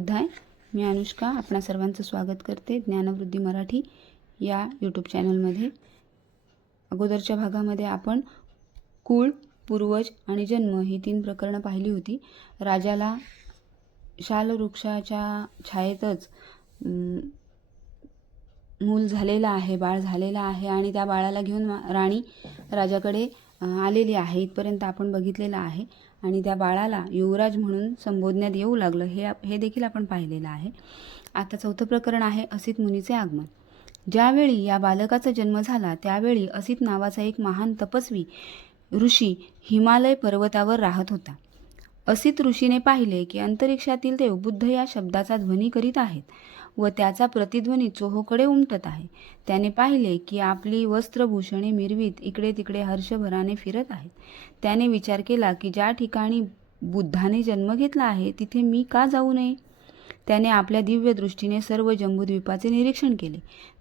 बुद्धाय मी अनुष्का आपणा सर्वांचं स्वागत करते ज्ञानवृद्धी मराठी या यूट्यूब चॅनलमध्ये अगोदरच्या भागामध्ये आपण कुळ पूर्वज आणि जन्म ही तीन प्रकरणं पाहिली होती. राजाला शालवृक्षाच्या छायेतच मूल झालेलं आहे बाळ झालेलं आहे आणि त्या बाळाला घेऊन राणी राजाकडे आलेली आहे. इथपर्यंत आपण बघितलेलं आहे. आणि त्या बाळाला युवराज म्हणून संबोधण्यात येऊ लागलं हे हे देखील आपण पाहिलेलं आहे. आता चौथं प्रकरण आहे असित मुनीचे आगमन. ज्यावेळी या बालकाचा जन्म झाला त्यावेळी असित नावाचा एक महान तपस्वी ऋषी हिमालय पर्वतावर राहत होता. असित ऋषीने पाहिले की अंतरिक्षातील देव बुद्ध या शब्दाचा ध्वनी करीत आहेत. व त्याचा प्रतिध्वनी चोहोकडे उमटत आहे. त्याने पाहिले की आपली वस्त्रभूषणे मिरवीत इकडे तिकडे हर्षभराने फिरत आहेत. त्याने विचार केला की ज्या ठिकाणी बुद्धाने जन्म घेतला आहे तिथे मी का जाऊ नये? त्याने आपल्या दिव्य दृष्टीने सर्व जंबूद्वीपाचे निरीक्षण केले.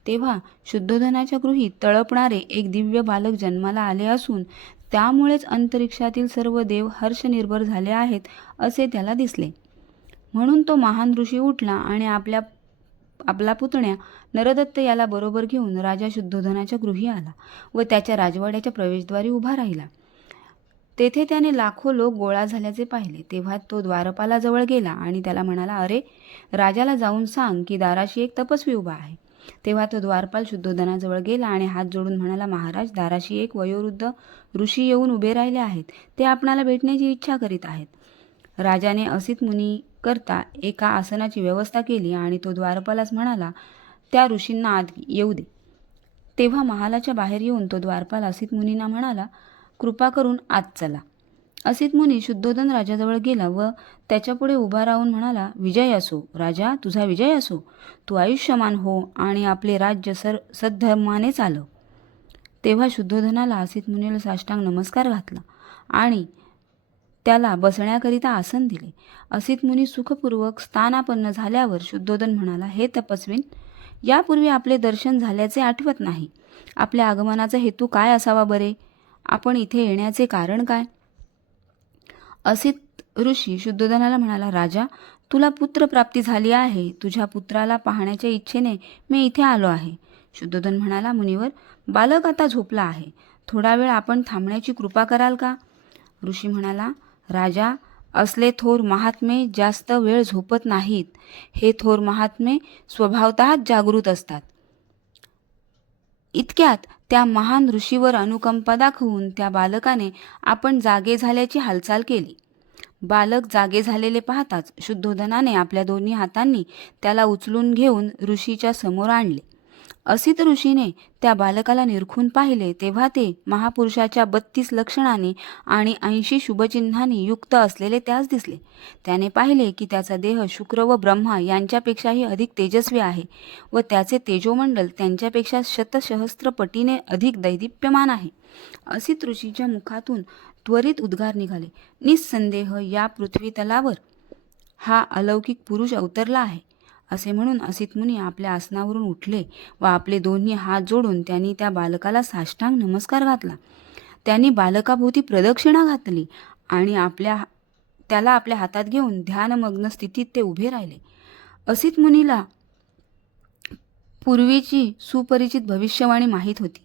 तेव्हा शुद्धोधनाच्या गृहीत तळपणारे एक दिव्य बालक जन्माला आले असून त्यामुळेच अंतरिक्षातील सर्व देव हर्षनिर्भर झाले आहेत असे त्याला दिसले. म्हणून तो महान ऋषी उठला आणि आपल्या आपला पुतण्या नरदत्त याला बरोबर घेऊन राजा शुद्धोधनाच्या गृही आला व त्याच्या राजवाड्याच्या प्रवेशद्वारी उभा राहिला. तेथे त्याने लाखो लोक गोळा झाल्याचे पाहिले. तेव्हा तो द्वारपालाजवळ गेला आणि त्याला म्हणाला अरे राजाला जाऊन सांग की दाराशी एक तपस्वी उभा आहे. तेव्हा तो द्वारपाल शुद्धोधनाजवळ गेला आणि हात जोडून म्हणाला महाराज दाराशी एक वयोवृद्ध ऋषी येऊन उभे राहिले आहेत. ते आपणाला भेटण्याची इच्छा करीत आहेत. राजाने असित मुनी करता एका आसनाची व्यवस्था केली आणि तो द्वारपालास म्हणाला त्या ऋषींना आत येऊ दे. तेव्हा महालाच्या बाहेर येऊन तो द्वारपाल असित मुनींना म्हणाला कृपा करून आत चला. असित मुनी शुद्धोधन राजाजवळ गेला व त्याच्यापुढे उभा राहून म्हणाला विजय असो राजा तुझा विजय असो. तू आयुष्यमान हो आणि आपले राज्य सर सद्धर्माने चालव तेव्हा शुद्धोधनाला असित मुनीला साष्टांग नमस्कार घातला आणि त्याला बसण्याकरिता आसन दिले. असित मुनी सुखपूर्वक स्थानापन्न झाल्यावर शुद्धोधन म्हणाला हे तपस्वीन यापूर्वी आपले दर्शन झाल्याचे आठवत नाही. आपल्या आगमनाचा हेतू काय असावा बरे? आपण इथे येण्याचे कारण काय? असित ऋषी शुद्धोधनाला म्हणाला राजा तुला पुत्रप्राप्ती झाली आहे. तुझ्या पुत्राला पाहण्याच्या इच्छेने मी इथे आलो आहे. शुद्धोधन म्हणाला मुनीवर बालक आता झोपला आहे. थोडा वेळ आपण थांबण्याची कृपा कराल का? ऋषी म्हणाला राजा असले थोर महात्मे जास्त वेळ झोपत नाहीत. हे थोर महात्मे स्वभावतःच जागृत असतात. इतक्यात त्या महान ऋषीवर अनुकंपा दाखवून त्या बालकाने आपण जागे झाल्याची हालचाल केली. बालक जागे झालेले पाहताच शुद्धोधनाने आपल्या दोन्ही हातांनी त्याला उचलून घेऊन ऋषीच्या समोर आणले. असित ऋषीने त्या बालकाला निरखून पाहिले तेव्हा ते महापुरुषाच्या बत्तीस लक्षणाने आणि ऐंशी शुभचिन्हांनी युक्त असलेले त्यास दिसले. त्याने पाहिले की त्याचा देह शुक्र व ब्रह्मा यांच्यापेक्षाही अधिक तेजस्वी आहे व त्याचे तेजोमंडल त्यांच्यापेक्षा शतसहस्त्र पटीने अधिक दैदिप्यमान आहे. असित ऋषीच्या मुखातून त्वरित उद्गार निघाले. निस्संदेह या पृथ्वीतलावर हा अलौकिक पुरुष अवतरला आहे. असे म्हणून असित मुनी आपल्या आसनावरून उठले व आपले दोन्ही हात जोडून त्यांनी त्या बालकाला साष्टांग नमस्कार घातला. त्यांनी बालकाभोवती प्रदक्षिणा घातली आणि आपल्या त्याला आपल्या हातात घेऊन ध्यानमग्न स्थितीत ते उभे राहिले. असित मुनीला पूर्वीची सुपरिचित भविष्यवाणी माहीत होती.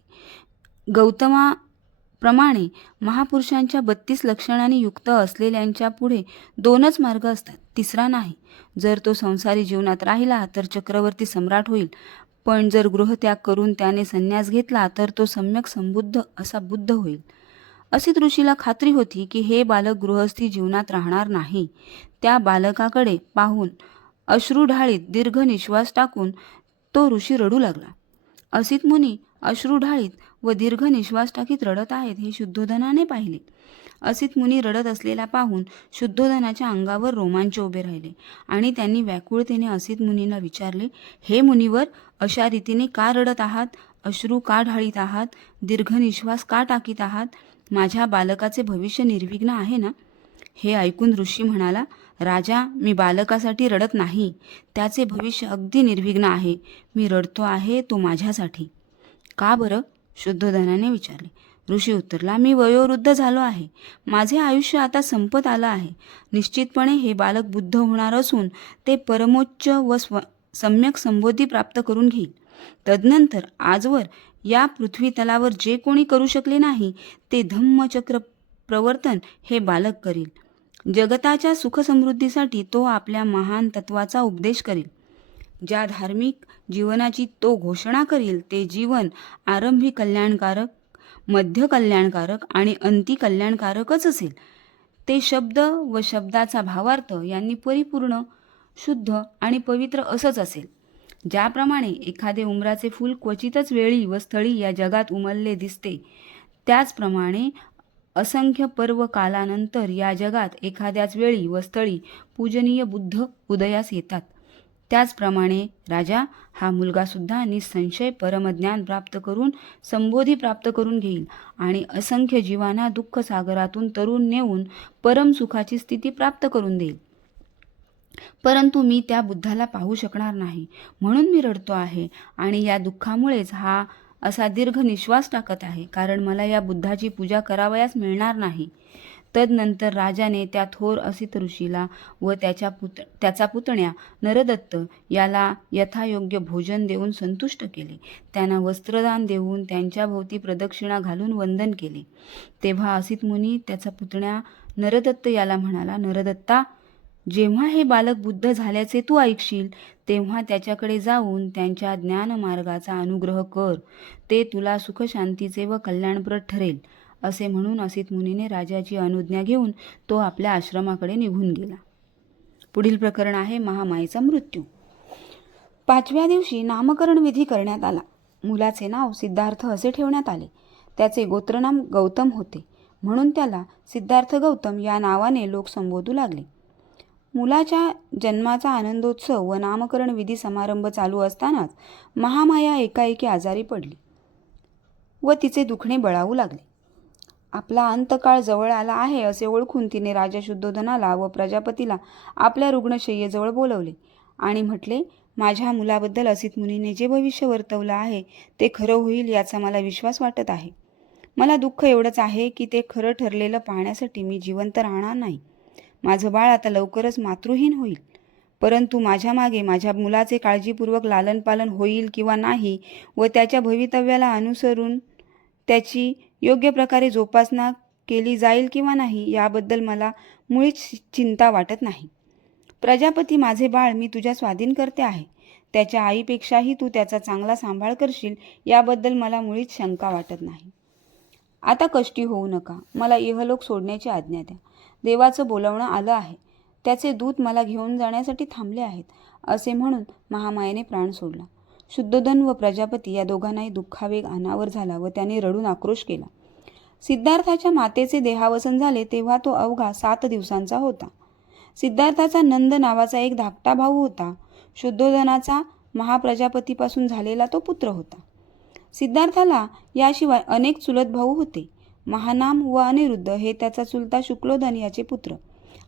गौतमा प्रमाणे महापुरुषांच्या बत्तीस लक्षणांनी युक्त असलेल्यांच्या पुढे दोनच मार्ग असतात. तिसरा नाही. जर तो संसारी जीवनात राहिला तर चक्रवर्ती सम्राट होईल. पण जर गृहत्याग करून त्याने संन्यास घेतला तर तो सम्यक संबुद्ध असा बुद्ध होईल. असित ऋषीला खात्री होती की हे बालक गृहस्थी जीवनात राहणार नाही. त्या बालकाकडे पाहून अश्रू ढाळीत दीर्घ निश्वास टाकून तो ऋषी रडू लागला. असित मुनी अश्रू ढाळीत व दीर्घ निश्वास टाकीत रडत आहेत हे शुद्धोधनाने पाहिले. असित मुनी रडत असलेला पाहून शुद्धोधनाच्या अंगावर रोमांच उभे राहिले आणि त्यांनी व्याकुळतेने असित मुनींना विचारले हे मुनीवर अशा रीतीने का रडत आहात? अश्रू का ढाळीत आहात? दीर्घ निश्वास का टाकीत आहात? माझ्या बालकाचे भविष्य निर्विघ्न आहे ना? हे ऐकून ऋषी म्हणाला राजा मी बालकासाठी रडत नाही. त्याचे भविष्य अगदी निर्विघ्न आहे. मी रडतो आहे तो माझ्यासाठी. का बरं? शुद्धोधनाने विचारले ऋषी उत्तरला मी वयोवृद्ध झालो आहे. माझे आयुष्य आता संपत आलं आहे. निश्चितपणे हे बालक बुद्ध होणार असून ते परमोच्च व स्व सम्यक संबोधी प्राप्त करून घेईल. तदनंतर आजवर या पृथ्वी तलावर जे कोणी करू शकले नाही ते धम्मचक्र प्रवर्तन हे बालक करील. जगताच्या सुखसमृद्धीसाठी तो आपल्या महान तत्वाचा उपदेश करेल. ज्या धार्मिक जीवनाची तो घोषणा करील ते जीवन आरंभी कल्याणकारक मध्य कल्याणकारक आणि अंती कल्याणकारकच असेल. ते शब्द व शब्दाचा भावार्थ यांनी परिपूर्ण शुद्ध आणि पवित्र असंच असेल. ज्याप्रमाणे एखादे उमराचे फूल क्वचितच वेळी व स्थळी या जगात उमलले दिसते त्याचप्रमाणे असंख्य पर्व कालानंतर या जगात एखाद्याच वेळी व स्थळी पूजनीय बुद्ध उदयास येतात. त्याचप्रमाणे राजा हा मुलगासुद्धा निसंशय परमज्ञान प्राप्त करून संबोधी प्राप्त करून घेईल आणि असंख्य जीवांना दुःख सागरातून तरुण नेऊन परम सुखाची स्थिती प्राप्त करून देईल. परंतु मी त्या बुद्धाला पाहू शकणार नाही. म्हणून मी रडतो आहे आणि या दुःखामुळेच हा असा दीर्घ निश्वास टाकत आहे कारण मला या बुद्धाची पूजा करावयास मिळणार नाही. तदनंतर राजाने त्या थोर असित ऋषीला व त्याच्या पुत त्याचा पुतण्या नरदत्त याला यथायोग्य भोजन देऊन संतुष्ट केले. त्यांना वस्त्रदान देऊन त्यांच्या भोवती प्रदक्षिणा घालून वंदन केले. तेव्हा असित मुनी त्याचा पुतण्या नरदत्त याला म्हणाला नरदत्ता जेव्हा हे बालक बुद्ध झाल्याचे तू ऐकशील तेव्हा त्याच्याकडे जाऊन त्यांच्या ज्ञानमार्गाचा अनुग्रह कर. ते तुला सुखशांतीचे व कल्याणप्रद ठरेल. असे म्हणून असित मुनीने राजाची अनुज्ञा घेऊन तो आपल्या आश्रमाकडे निघून गेला. पुढील प्रकरण आहे महामाईचा मृत्यू. पाचव्या दिवशी नामकरण विधी करण्यात आला. मुलाचे नाव सिद्धार्थ असे ठेवण्यात आले. त्याचे गोत्रनाम गौतम होते. म्हणून त्याला सिद्धार्थ गौतम या नावाने लोक संबोधू लागले. मुलाच्या जन्माचा आनंदोत्सव व नामकरण विधी समारंभ चालू असतानाच महामाया एकाएकी आजारी पडली व तिचे दुखणे बळावू लागले. आपला अंतकाळ जवळ आला आहे असे ओळखून तिने राजा शुद्धोधनाला व प्रजापतीला आपल्या रुग्णशय्येजवळ बोलवले. आणि म्हटले माझ्या मुलाबद्दल असित मुनीने जे भविष्य वर्तवलं आहे ते खरं होईल याचा मला विश्वास वाटत आहे. मला दुःख एवढंच आहे की ते खरं ठरलेलं पाहण्यासाठी मी जिवंत राहणार नाही. माझं बाळ आता लवकरच मातृहीन होईल. परंतु माझ्या मागे माझ्या मुलाचे काळजीपूर्वक लालनपालन होईल किंवा नाही व त्याच्या भवितव्याला अनुसरून त्याची योग्य प्रकारे जोपासना केली जाईल किंवा नाही याबद्दल मला मुळीच चिंता वाटत नाही. प्रजापती माझे बाळ मी तुझ्या स्वाधीन करते आहे. त्याच्या आईपेक्षाही तू त्याचा चांगला सांभाळ करशील याबद्दल मला मुळीच शंका वाटत नाही. आता कष्टी होऊ नका. मला इहलोक सोडण्याची आज्ञा द्या. देवाचं बोलावणं आलं आहे. त्याचे दूत मला घेऊन जाण्यासाठी थांबले आहेत असे म्हणून महामायेने प्राण सोडला. शुद्धोधन व प्रजापती या दोघांनाही दुःखावेग अनावर झाला व त्याने रडून आक्रोश केला. सिद्धार्थाच्या मातेचे देहावसन झाले तेव्हा तो अवघा सात दिवसांचा होता. सिद्धार्थाचा नंद नावाचा एक धाकटा भाऊ होता. शुद्धोधनाचा महाप्रजापतीपासून झालेला तो पुत्र होता. सिद्धार्थाला याशिवाय अनेक चुलत भाऊ होते. महानाम व अनिरुद्ध हे त्याचा चुलता शुक्लोधन याचे पुत्र.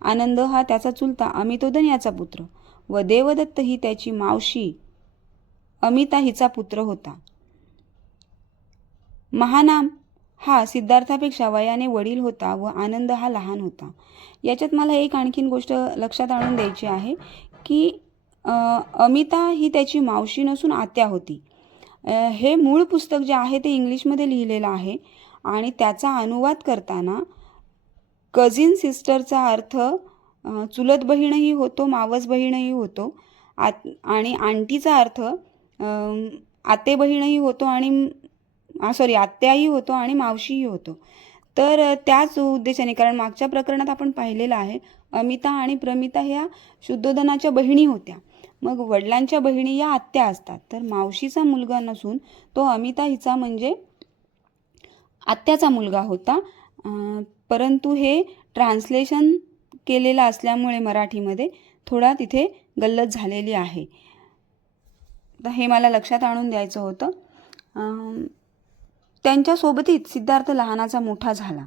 आनंद हा त्याचा चुलता अमितोदन याचा पुत्र व देवदत्त ही त्याची मावशी अमिता हिचा पुत्र होता. महानाम हा सिद्धार्थापेक्षा वयाने वडील होता व आनंद हा लहान होता. याच्यात मला एक आणखीन गोष्ट लक्षात आणून द्यायची आहे की अमिता ही त्याची मावशी नसून आत्या होती. हे मूळ पुस्तक जे आहे ते इंग्लिशमध्ये लिहिलेलं आहे आणि त्याचा अनुवाद करताना कझिन सिस्टरचा अर्थ चुलत बहीणही होतो मावस बहीणही होतो. आत आणि आंटीचा अर्थ आते बहीणही होतो आणि सॉरी आत्याही होतो आणि मावशीही होतो. तर त्याच उद्देशाने कारण मागच्या प्रकरणात आपण पाहिलेलं आहे अमिता आणि प्रमिता ह्या शुद्धोधनाच्या बहिणी होत्या. मग वडिलांच्या बहिणी या आत्या असतात. तर मावशीचा मुलगा नसून तो अमिता हिचा म्हणजे आत्याचा मुलगा होता. परंतु हे ट्रान्सलेशन केलेलं असल्यामुळे मराठीमध्ये थोडा तिथे गल्लत झालेली आहे. तर हे मला लक्षात आणून द्यायचं होतं. त्यांच्यासोबतीत सिद्धार्थ लहानाचा मोठा झाला.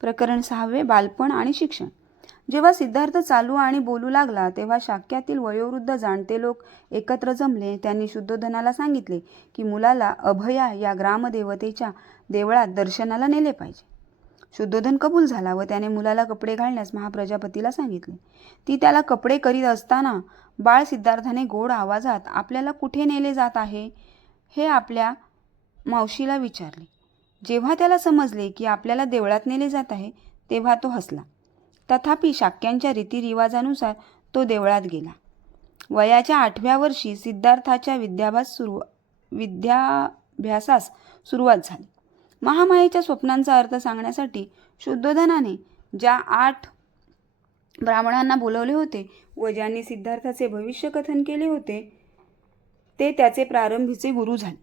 प्रकरण सहावे बालपण आणि शिक्षण. जेव्हा सिद्धार्थ चालू आणि बोलू लागला तेव्हा शाक्यातील वयोवृद्ध जाणते लोक एकत्र जमले. त्यांनी शुद्धोधनाला सांगितले की मुलाला अभया या ग्रामदेवतेच्या देवळात दर्शनाला नेले पाहिजे. शुद्धोधन कबूल झाला व त्याने मुलाला कपडे घालण्यास महाप्रजापतीला सांगितले. ती त्याला कपडे करीत असताना बाळ सिद्धार्थाने गोड आवाजात आपल्याला कुठे नेले जात आहे? हे आपल्या मावशीला विचारले. जेव्हा त्याला समजले की आपल्याला देवळात नेले जात आहे तेव्हा तो हसला. तथापि शाक्यांच्या रीतिरिवाजानुसार तो देवळात गेला. वयाच्या आठव्या वर्षी सिद्धार्थाच्या विद्याभ्यास सुरू विद्याभ्यासास सुरुवात झाली. महामायेच्या स्वप्नांचा अर्थ सांगण्यासाठी शुद्धोधनाने ज्या आठ ब्राह्मणांना बोलवले होते. व ज्यांनी सिद्धार्थाचे भविष्यकथन केले होते. ते त्याचे प्रारंभीचे गुरु झाले.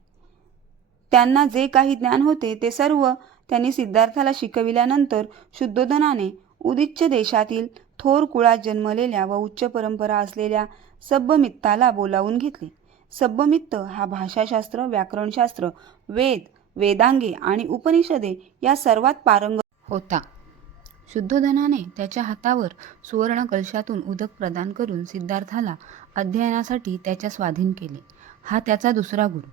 त्यांना जे काही ज्ञान होते ते सर्व त्यांनी सिद्धार्थाला शिकविल्यानंतर शुद्धोधनाने उदिच्च देशातील थोर कुळात जन्मलेल्या व उच्च परंपरा असलेल्या सब्बमित्ताला बोलावून घेतले. सब्बमित्त हा भाषाशास्त्र व्याकरणशास्त्र वेद वेदांगे आणि उपनिषदे या सर्वात पारंग होता. शुद्धोधनाने त्याच्या हातावर सुवर्ण कलशातून उदक प्रदान करून सिद्धार्थाला अध्ययनासाठी त्याच्या स्वाधीन केले. हा त्याचा दुसरा गुरु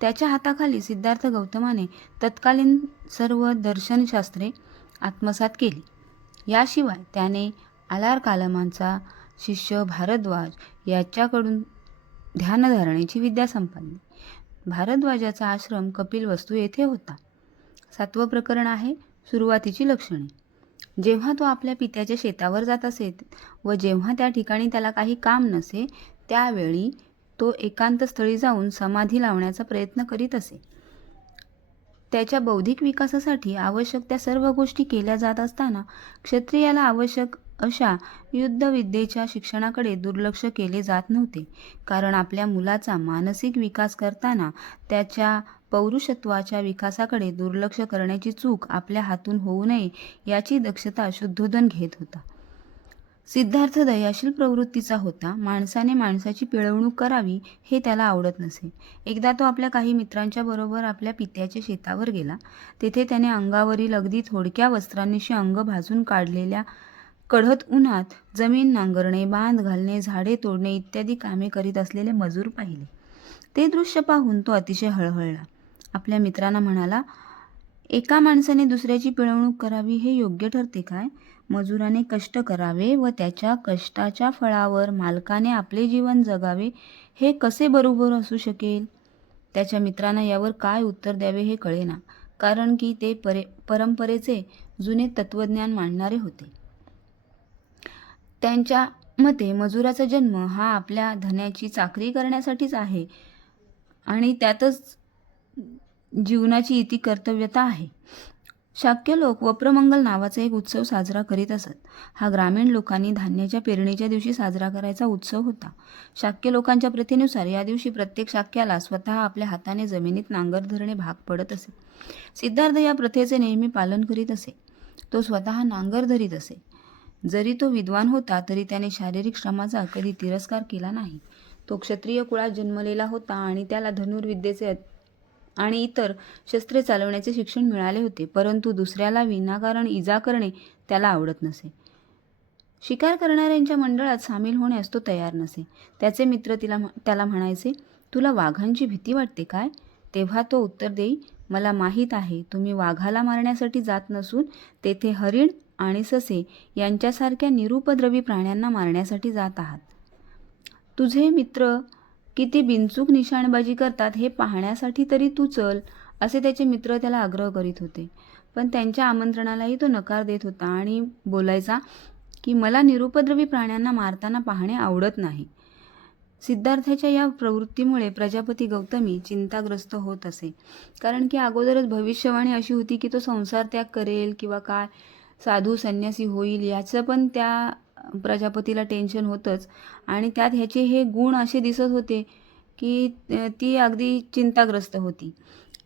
त्याच्या हाताखाली सिद्धार्थ गौतमाने तत्कालीन सर्व दर्शनशास्त्रे आत्मसात केली. याशिवाय त्याने आलार कालमांचा शिष्य भारद्वाज याच्याकडून ध्यानधारणेची विद्या संपादली. भारद्वाजाचा आश्रम कपिल वस्तू येथे होता. सातवं प्रकरण आहे सुरुवातीची लक्षणे. जेव्हा तो आपल्या पित्याच्या शेतावर जात असे व जेव्हा त्या ठिकाणी त्याला काही काम नसे त्यावेळी तो एकांत स्थळी जाऊन समाधी लावण्याचा प्रयत्न करीत असे. त्याच्या बौद्धिक विकासासाठी आवश्यक त्या सर्व गोष्टी केल्या जात असताना क्षत्रियाला आवश्यक अशा युद्धविद्येच्या शिक्षणाकडे दुर्लक्ष केले जात नव्हते. कारण आपल्या मुलाचा मानसिक विकास करताना त्याच्या पौरुषत्वाच्या विकासाकडे दुर्लक्ष करण्याची चूक आपल्या हातून होऊ नये याची दक्षता शुद्धोधन घेत होता. सिद्धार्थ दयाशील प्रवृत्तीचा होता. माणसाने माणसाची पिळवणूक करावी हे त्याला आवडत नसे. एकदा तो आपल्या काही मित्रांच्या बरोबर आपल्या पित्याच्या शेतावर गेला. तेथे त्याने अंगावरील अगदी थोडक्या वस्त्रांनीशी अंग भाजून काढलेल्या कढत उन्हात जमीन नांगरणे बांध घालणे झाडे तोडणे इत्यादी कामे करीत असलेले मजूर पाहिले. ते दृश्य पाहून तो अतिशय हळहळला. आपल्या मित्रांना म्हणाला एका माणसाने दुसऱ्याची पिळवणूक करावी हे योग्य ठरते काय? मजुराने कष्ट करावे व त्याच्या कष्टाच्या फळावर मालकाने आपले जीवन जगावे हे कसे बरोबर असू शकेल? त्याच्या मित्रांना यावर काय उत्तर द्यावे हे कळेना कारण की ते परे परंपरेचे जुने तत्त्वज्ञान मांडणारे होते. त्यांच्या मते मजुराचा जन्म हा आपल्या धन्याची चाकरी करण्यासाठीच आहे आणि त्यातच जीवनाची इति कर्तव्यता आहे. शाक्य लोक वप्रमंगल नावाचा एक उत्सव साजरा करीत असत. हा ग्रामीण लोकांनी धान्याच्या पेरणीच्या दिवशी साजरा करायचा उत्सव होता. शाक्य लोकांच्या प्रथेनुसार या दिवशी प्रत्येक शाक्याला स्वतः आपल्या हाताने जमिनीत नांगर धरणे भाग पडत असे. सिद्धार्थ या प्रथेचे नेहमी पालन करीत असे. तो स्वतः नांगर धरीत असे. जरी तो विद्वान होता तरी त्याने शारीरिक श्रमाचा कधी तिरस्कार केला नाही. तो क्षत्रिय कुळात जन्मलेला होता आणि त्याला धनुर्विद्येचे आणि इतर शस्त्रे चालवण्याचे शिक्षण मिळाले होते परंतु दुसऱ्याला विनाकारण इजा करणे त्याला आवडत नसे. शिकार करणाऱ्यांच्या मंडळात सामील होण्यास तो तयार नसे. त्याचे मित्र तिला त्याला म्हणायचे तुला वाघांची भीती वाटते काय? तेव्हा तो उत्तर देई मला माहीत आहे तुम्ही वाघाला मारण्यासाठी जात नसून तेथे हरिण आणि ससे यांच्यासारख्या निरुपद्रवी प्राण्यांना मारण्यासाठी जात आहात. तुझे मित्र की ती बिनचूक निशाणबाजी करतात हे पाहण्यासाठी तरी तू चल असे त्याचे मित्र त्याला आग्रह करीत होते. पण त्यांच्या आमंत्रणालाही तो नकार देत होता आणि बोलायचा की मला निरुपद्रवी प्राण्यांना मारताना पाहणे आवडत नाही. सिद्धार्थाच्या या प्रवृत्तीमुळे प्रजापती गौतमी चिंताग्रस्त होत असे. कारण की अगोदरच भविष्यवाणी अशी होती की तो संसार त्याग करेल किंवा काय साधू संन्यासी होईल याचं पण त्या प्रजापतीला टेन्शन होतंच. आणि त्यात ह्याचे हे गुण असे दिसत होते की ती अगदी चिंताग्रस्त होती.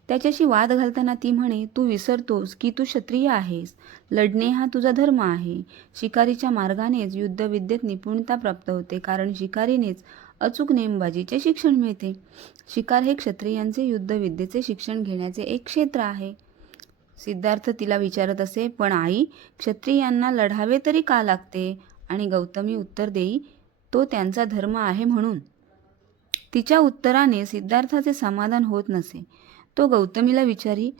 त्याच्याशी वाद घालताना ती म्हणे तू विसरतोस की तू क्षत्रिय आहेस. लढणे हा तुझा धर्म आहे. शिकारीच्या मार्गानेच युद्धविद्येत निपुणता प्राप्त होते कारण शिकारीनेच अचूक नेमबाजीचे शिक्षण मिळते. शिकार हे क्षत्रियांचे युद्धविद्येचे शिक्षण घेण्याचे एक क्षेत्र आहे. सिद्धार्थ तिला विचारत असे पण आई क्षत्रियांना लढावे तरी का लागते? आणि गौतमी उत्तर देई तो त्यांचा धर्म आहे म्हणून. तिच्या उत्तराने सिद्धार्थाचे समाधान होत नसे. तो गौतमीला विचारी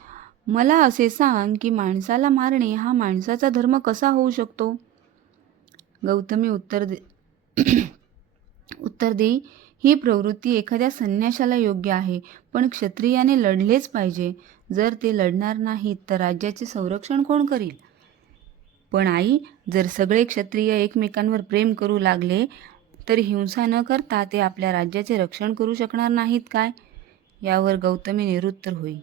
मला असे सांग की माणसाला मारणे हा माणसाचा धर्म कसा होऊ शकतो? गौतमी उत्तर दे उत्तर देई ही प्रवृत्ती एखाद्या संन्याशाला योग्य आहे पण क्षत्रियाने लढलेच पाहिजे. जर ते लढणार नाहीत तर राज्याचे संरक्षण कोण करील? पण आई जर सगळे क्षत्रिय एकमेकांवर प्रेम करू लागले तर हिंसा न करता ते आपल्या राज्याचे रक्षण करू शकणार नाहीत काय? यावर गौतमी निरुत्तर होई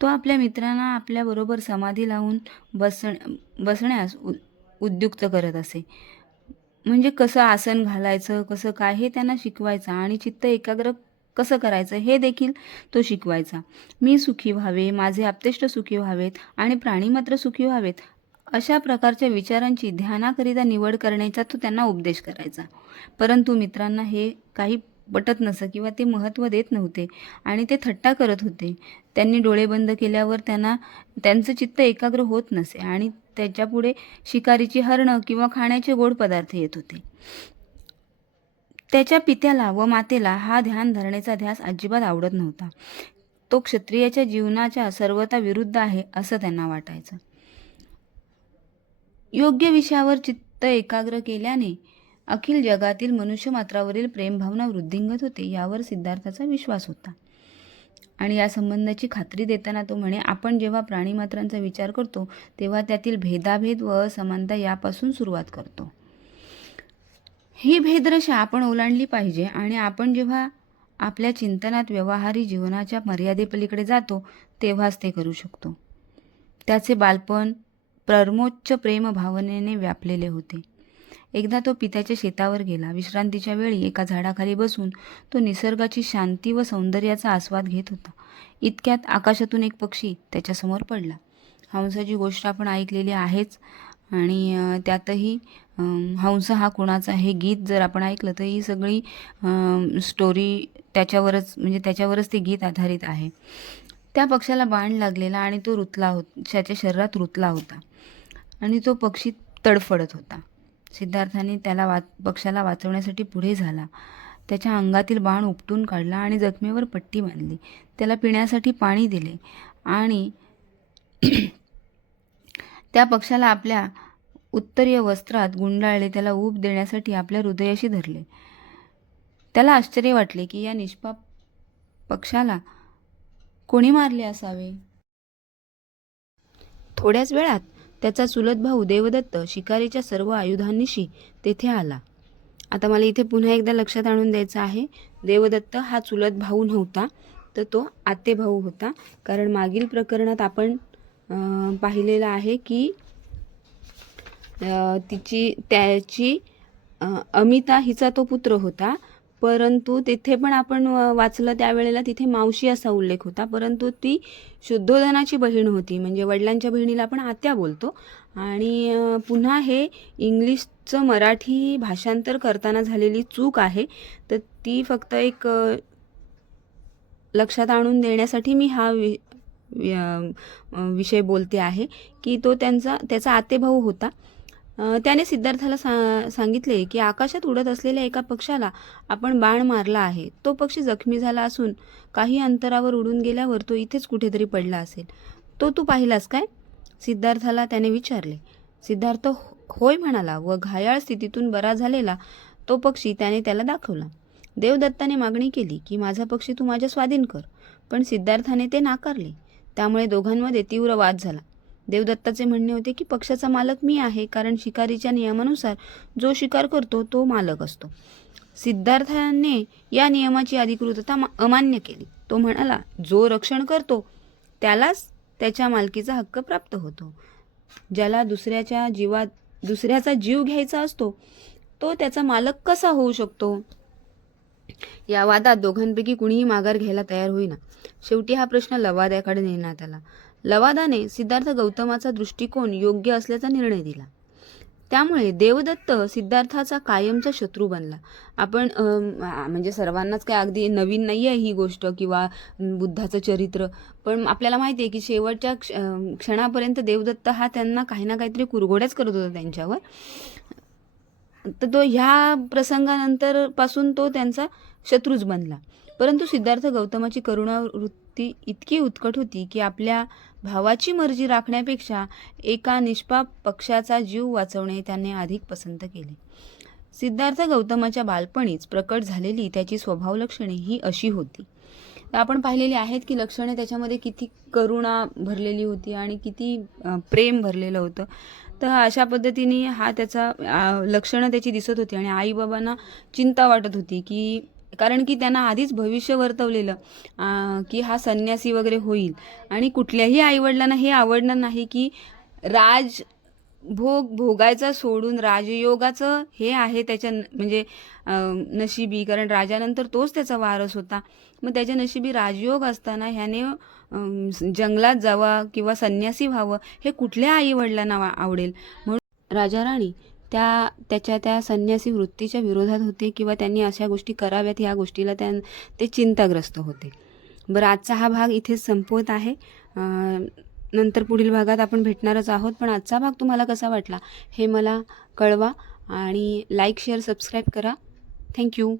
तो आपल्या मित्रांना आपल्याबरोबर समाधी लावून बसण बसण्यास उ उद्युक्त करत असे. म्हणजे कसं आसन घालायचं कसं काय हे त्यांना शिकवायचं आणि चित्त एकाग्र कसं करायचं हे देखील तो शिकवायचा. मी सुखी व्हावे माझे आप्तेष्ट सुखी व्हावेत आणि प्राणी मात्र सुखी व्हावेत अशा प्रकारच्या विचारांची ध्यानाकरिता निवड करण्याचा तो त्यांना उपदेश करायचा. परंतु मित्रांना हे काही पटत नसं किंवा ते महत्त्व देत नव्हते आणि ते थट्टा करत होते. त्यांनी डोळे बंद केल्यावर त्यांना त्यांचं चित्त एकाग्र होत नसे आणि त्याच्यापुढे शिकारीची हरणं किंवा खाण्याचे गोड पदार्थ येत होते. त्याच्या पित्याला व मातेला हा ध्यान धरण्याचा ध्यास अजिबात आवडत नव्हता. तो क्षत्रियाच्या जीवनाच्या सर्वता विरुद्ध आहे असं त्यांना वाटायचं. योग्य विषयावर चित्त एकाग्र केल्याने अखिल जगातील मनुष्यमात्रावरील प्रेमभावना वृद्धिंगत होते यावर सिद्धार्थाचा विश्वास होता. आणि या संबंधाची खात्री देताना तो म्हणे आपण जेव्हा प्राणीमात्रांचा विचार करतो तेव्हा त्यातील भेदाभेद व असमानता यापासून सुरुवात करतो. ही भेदरशा आपण ओलांडली पाहिजे आणि आपण जेव्हा आपल्या चिंतनात व्यवहारी जीवनाच्या मर्यादेपलीकडे जातो तेव्हाच ते करू शकतो. त्याचे बालपण प्रमोच्च प्रेमभावनेने व्यापलेले होते. एकदा तो पित्याच्या शेतावर गेला. विश्रांतीच्या वेळी एका झाडाखाली बसून तो निसर्गाची शांती व सौंदर्याचा आस्वाद घेत होता. इतक्यात आकाशातून एक पक्षी त्याच्यासमोर पडला. हंसाची गोष्ट आपण ऐकलेली आहेच आणि त्यातही हंस हा कुणाचा हे गीत जर आपण ऐकलं तर ही सगळी स्टोरी त्याच्यावरच म्हणजे त्याच्यावरच ते गीत आधारित आहे. त्या पक्षाला बाण लागलेला आणि तो रुतला होत त्याच्या शरीरात रुतला होता. आणि तो पक्षी तडफडत होता. सिद्धार्थाने त्याला वा पक्षाला वाचवण्यासाठी पुढे झाला. त्याच्या अंगातील बाण उपटून काढला आणि जखमेवर पट्टी बांधली. त्याला पिण्यासाठी पाणी दिले आणि त्या पक्षाला आपल्या उत्तरीय वस्त्रात गुंडाळले. त्याला ऊब देण्यासाठी आपल्या हृदयाशी धरले. त्याला आश्चर्य वाटले की या निष्पाप पक्षाला कोणी मारले असावे? थोड्याच वेळात त्याचा चुलत भाऊ देवदत्त शिकारीच्या सर्व आयुधांनिशी तेथे आला. आता मला इथे पुन्हा एकदा लक्षात आणून द्यायचं आहे. देवदत्त हा चुलत भाऊ नव्हता तर तो आते भाऊ होता. कारण मागील प्रकरणात आपण पाहिलेलं आहे की तिची त्याची अमिता हिचा तो पुत्र होता. परंतु तेथे पण आपण वाचलं त्यावेळेला तिथे मावशी असा उल्लेख होता. परंतु ती शुद्धोधनाची बहीण होती. म्हणजे वडिलांच्या बहिणीला आपण आत्या बोलतो. आणि पुन्हा हे इंग्लिशचं मराठी भाषांतर करताना झालेली चूक आहे. तर ती फक्त एक लक्षात आणून देण्यासाठी मी हा वि विषय बोलते आहे. की तो त्यांचा त्याचा आतेभाऊ होता. त्याने सिद्धार्थाला सा सांगितले की आकाशात उडत असलेल्या एका पक्षाला आपण बाण मारला आहे. तो पक्षी जखमी झाला असून काही अंतरावर उडून गेल्यावर तो इथेच कुठेतरी पडला असेल. तो तू पाहिलास काय? सिद्धार्थाला त्याने विचारले. सिद्धार्थ "हो- होय म्हणाला व घायाळ स्थितीतून बरा झालेला तो पक्षी त्याने त्याला दाखवला. देवदत्ताने मागणी केली की माझा पक्षी तू माझ्या स्वाधीन कर. पण सिद्धार्थाने ते नाकारले. त्यामुळे दोघांमध्ये तीव्र वाद झाला. देवदत्ताचे म्हणणे होते की पक्षाचा मालक मी आहे कारण शिकारीच्या नियमानुसार जो शिकार करतो तो मालक असतो. सिद्धार्थाने या नियमाची अधिकृतता अमान्य केली. तो म्हणाला जो रक्षण करतो त्यालाच त्याच्या मालकीचा हक्क प्राप्त होतो. ज्याला दुसऱ्याच्या जीवात दुसऱ्याचा जीव घ्यायचा असतो तो त्याचा मालक कसा होऊ शकतो? या वादात दोघांपैकी कुणीही माघार घ्यायला तयार होईना. शेवटी हा प्रश्न लवाद्याकडे नेण्यात आला. लवादाने सिद्धार्थ गौतमाचा दृष्टिकोन योग्य असल्याचा निर्णय दिला. त्यामुळे देवदत्त सिद्धार्थाचा कायमचा शत्रू बनला. आपण म्हणजे सर्वांनाच काय अगदी नवीन नाही आहे ही गोष्ट किंवा बुद्धाचं चरित्र पण आपल्याला माहिती आहे की शेवटच्या क्ष क्षणापर्यंत देवदत्त हा त्यांना काही ना काहीतरी कुरघोड्याच करत होता त्यांच्यावर. तर तो ह्या प्रसंगानंतरपासून तो त्यांचा शत्रूच बनला. परंतु सिद्धार्थ गौतमाची करुणावृत्ती इतकी उत्कट होती की आपल्या भावाची मर्जी राखण्यापेक्षा एका निष्पाप पक्षाचा जीव वाचवणे त्याने अधिक पसंत केले. सिद्धार्थ गौतमाच्या बालपणीच प्रकट झालेली त्याची स्वभाव लक्षणे ही अशी होती. तर आपण पाहिलेली आहेत की लक्षणे त्याच्यामध्ये किती करुणा भरलेली होती आणि किती प्रेम भरलेलं होतं. तर अशा पद्धतीने हा त्याचा लक्षणं त्याची दिसत होती आणि आईबाबांना चिंता वाटत होती की कारण की त्यांना आधीच भविष्य वर्तवलेलं की हा संन्यासी वगैरे होईल. आणि कुठल्याही आईवडिलांना हे आवडणार नाही की राज भोग भोगायचा सोडून राजयोगाचं हे आहे त्याच्या म्हणजे नशिबी. कारण राजानंतर तोच त्याचा वारस होता. मग त्याच्या नशिबी राजयोग असताना ह्याने जंगलात जावा किंवा संन्यासी व्हावं हे कुठल्या आईवडिलांना आवडेल? म्हणून राजा राणी त्या त्याच्या त्या संन्यासी वृत्तीच्या विरोधात होते किंवा त्यांनी अशा गोष्टी कराव्यात ह्या गोष्टीला त्या ते चिंताग्रस्त होते. बरं आजचा हा भाग इथेच संपवत आहे. नंतर पुढील भागात आपण भेटणारच आहोत पण आजचा भाग तुम्हाला कसा वाटला हे मला कळवा आणि लाईक शेअर सबस्क्राईब करा. Thank you